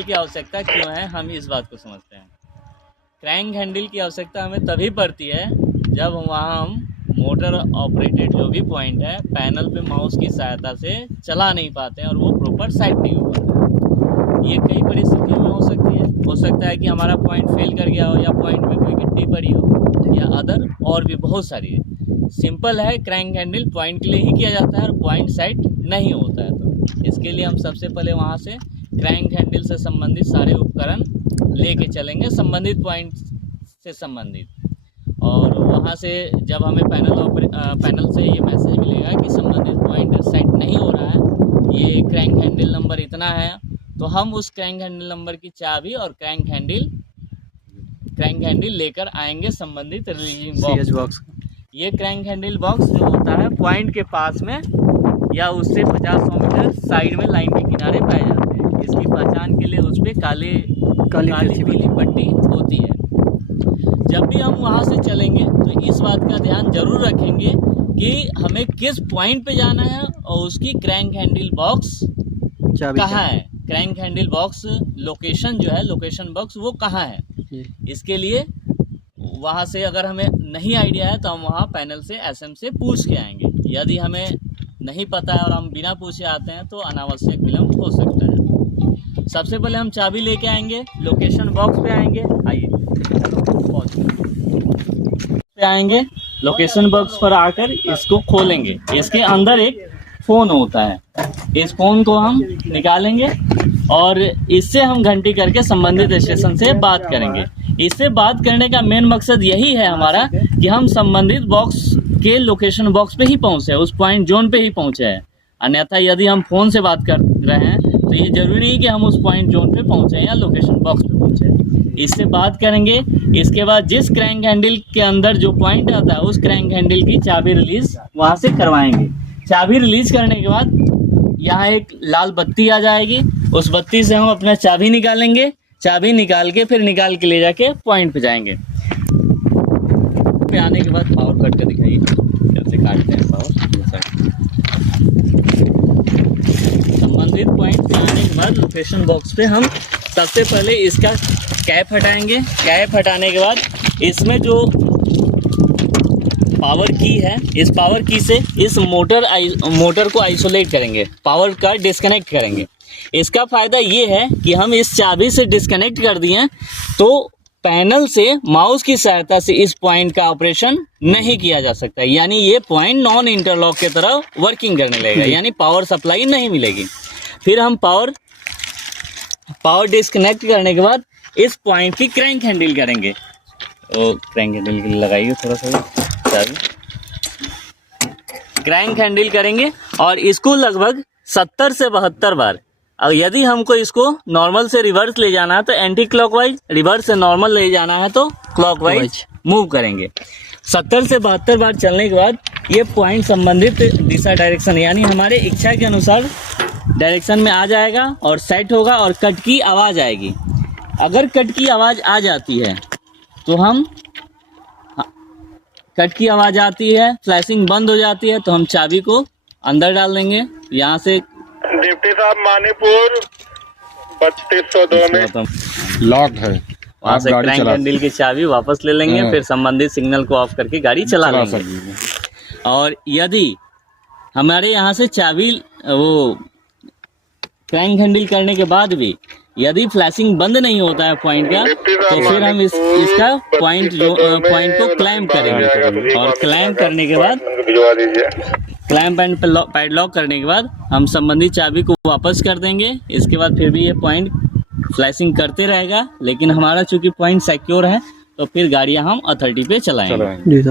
की आवश्यकता क्यों है, हम इस बात को समझते हैं। क्रैंक हैंडल की आवश्यकता हमें तभी पड़ती है जब वहाँ हम मोटर ऑपरेटेड जो भी पॉइंट है पैनल पे माउस की सहायता से चला नहीं पाते हैं और वो प्रॉपर सेट नहीं हो पाता। ये कई परिस्थितियों में हो सकता है कि हमारा पॉइंट फेल कर गया हो, या पॉइंट में कोई गिट्टी पड़ी हो, या अदर और भी बहुत सारी है। सिंपल है, क्रैंक हैंडल पॉइंट के लिए ही किया जाता है और पॉइंट सेट नहीं होता है। तो इसके लिए हम सबसे पहले वहाँ से क्रैंक हैंडल से संबंधित सारे उपकरण लेके चलेंगे, संबंधित पॉइंट से संबंधित। और वहाँ से जब हमें पैनल से ये मैसेज मिलेगा कि संबंधित पॉइंट सेट नहीं हो रहा है, ये क्रैंक हैंडल नंबर इतना है, तो हम उस क्रैंक हैंडल नंबर की चाबी और क्रैंक हैंडल लेकर आएंगे संबंधित रिलीजिंग बॉक्स। ये क्रैंक हैंडल बॉक्स जो होता है पॉइंट के पास में या उससे 50-100 मीटर साइड में लाइन के किनारे पाए जाते हैं। इसकी पहचान के लिए उस पर काली पीली पट्टी होती है। जब भी हम वहाँ से चलेंगे तो इस बात का ध्यान जरूर रखेंगे कि हमें किस पॉइंट पे जाना है और उसकी क्रैंक हैंडल बॉक्स कहाँ है। क्रैंक हैंडल बॉक्स लोकेशन जो है, लोकेशन बॉक्स वो कहाँ है। इसके लिए वहाँ से अगर हमें नहीं आइडिया है तो हम वहाँ पैनल से एसएम से पूछ के आएंगे। यदि हमें नहीं पता है और हम बिना पूछे आते हैं तो अनावश्यक विलम्ब हो सकता है। सबसे पहले हम चाबी लेके आएंगे, लोकेशन बॉक्स पे आएंगे। आइए पे आएंगे, लोकेशन बॉक्स पर आकर इसको खोलेंगे। इसके अंदर एक फ़ोन होता है, इस फ़ोन को हम निकालेंगे और इससे हम घंटी करके संबंधित स्टेशन से बात करेंगे। इससे बात करने का मेन मकसद यही है हमारा कि हम संबंधित बॉक्स के लोकेशन बॉक्स पे ही पहुँचे, उस पॉइंट जोन पे ही पहुँचे हैं। अन्यथा यदि हम फ़ोन से बात कर रहे हैं तो ये ज़रूरी है कि हम उस पॉइंट जोन पे पहुँचे या लोकेशन बॉक्स पे पहुँचे। इससे बात करेंगे। इसके बाद जिस क्रैंक हैंडल के अंदर जो पॉइंट आता है उस क्रैंक हैंडल की चाबी रिलीज़ वहाँ से करवाएंगे। चाबी रिलीज़ करने के बाद यहाँ एक लाल बत्ती आ जाएगी, उस बत्ती से हम अपना चाबी निकालेंगे। चाबी निकाल के फिर निकाल के ले जाके पॉइंट पे जाएंगे। पे आने के बाद पावर कट कर दिखाइए कैसे काटते हैं पावर। संबंधित पॉइंट पे आने के बाद लोकेशन बॉक्स पे हम सबसे पहले इसका कैप हटाएंगे। कैप हटाने के बाद इसमें जो पावर की है, इस पावर की से इस मोटर को आइसोलेट करेंगे, पावर का डिस्कनेक्ट करेंगे। इसका फ़ायदा ये है कि हम इस चाबी से डिस्कनेक्ट कर दिए तो पैनल से माउस की सहायता से इस पॉइंट का ऑपरेशन नहीं किया जा सकता, यानी ये पॉइंट नॉन इंटरलॉक की तरह वर्किंग करने लगेगा, यानी पावर सप्लाई नहीं मिलेगी। फिर हम पावर डिस्कनेक्ट करने के बाद इस पॉइंट की क्रैंक हैंडल करेंगे। तो क्रैंक हैंडल लगाइए थोड़ा सा चाबी, क्रैंक हैंडल करेंगे और इसको लगभग 70 से 72 बार। और यदि हमको इसको नॉर्मल से रिवर्स ले जाना है तो एंटी क्लॉकवाइज, रिवर्स से नॉर्मल ले जाना है तो क्लॉकवाइज मूव करेंगे। 70 से 72 बार चलने के बाद ये पॉइंट संबंधित दिशा डायरेक्शन यानी हमारे इच्छा के अनुसार डायरेक्शन में आ जाएगा और सेट होगा और कट की आवाज़ आएगी। अगर कट की आवाज़ आ जाती है तो हम कट की आवाज़ आती है, फ्लैशिंग बंद हो जाती है तो हम चाबी को अंदर डाल देंगे। यहाँ से डिप्टी साहब मानीपुर 3202 में लॉक है, वहाँ से क्रैंक हैंडल की चाबी वापस ले लेंगे। फिर संबंधित सिग्नल को ऑफ करके गाड़ी चला लेंगे। और यदि हमारे यहाँ से चाबी वो क्रैंक हैंडल करने के बाद भी यदि फ्लैशिंग बंद नहीं होता है पॉइंट का तो फिर हम इसका पॉइंट को क्लैंप करेंगे। और क्लैंप करने के बाद क्लैंप एंड पैडलॉक करने के बाद हम संबंधित चाबी को वापस कर देंगे। इसके बाद फिर भी ये पॉइंट फ्लैशिंग करते रहेगा, लेकिन हमारा चूंकि पॉइंट सिक्योर है तो फिर गाड़ियाँ हम अथॉरिटी पे चलाएंगे।